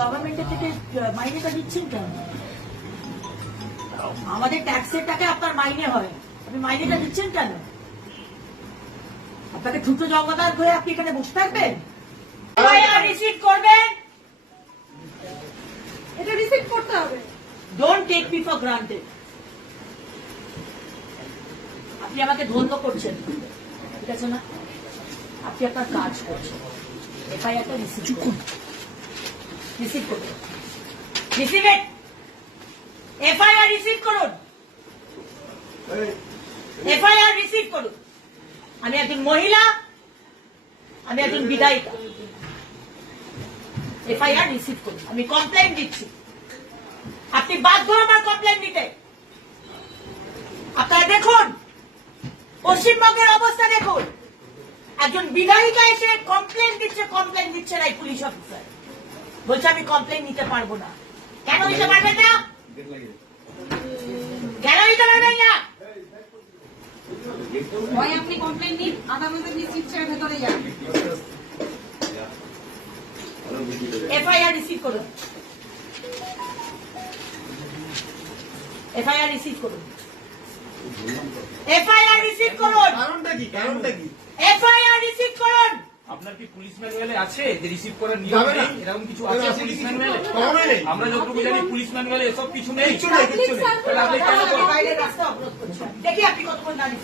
গভর্নমেন্টের থেকে মাইনেটা দিচ্ছেন কেন? আমাদের ট্যাক্সের টাকা আপনার মাইনে হয়। আপনি মাইনেটা দিচ্ছেন কেন? আপনাকে দ্রুত জগদার হয়ে আপনি এখানে বসে থাকবেন? রিসিভ করবেন? এটা রিসিভ করতে হবে। Don't take me for granted আপনি আমাকে ধন্য করছেন। ঠিক আছে না? আপনি আপনার কাজ করছেন। এফআইআরটা রিসিভ করুন রিসিভ করুন। রিসিভ ইট এফআইআর রিসিভ করুন। এফআইআর রিসিভ করুন। আমি একজন মহিলা আমি একজন বিধায়িকা। এফআইআর রিসিভ করুন। আমি কমপ্লেন দিচ্ছি। আপনি বাধ্য আমার কমপ্লেন দিতে। আপনারা দেখুন পশ্চিমবঙ্গের অবস্থা দেখুন। একজন বিধায়িকা এসে কমপ্লেন দিচ্ছে কমপ্লেন দিচ্ছে না এই পুলিশ অফিসার বলছে আমি কমপ্লেন নিতে পারব না। কেন নিতে পারবেন না? কেন নিতে পারবেন না? হয় আপনি কমপ্লেন নিন আদালতের ভেতরে যান। এফআইআর রিসিভ করুন। এফআইআর রিসিভ করুন। এফআইআর রিসিভ করুন। কারণটা কি? কারণটা কি? এফআইআর আপনার কি পুলিশ ম্যানুয়ালে আছে যে রিসিভ করার নিয়ম নেই? এরকম কিছু আছে পুলিশ ম্যানুয়ালে? আমরা যতটুকু জানি পুলিশ ম্যানুয়ালে এসব কিছু নেই। কিছু নেই কিছু নেই। তাহলে আপনি কেন বাইরে রাস্তা অবরোধ করছেন। দেখি আপনি কতক্ষণ দাঁড়িয়ে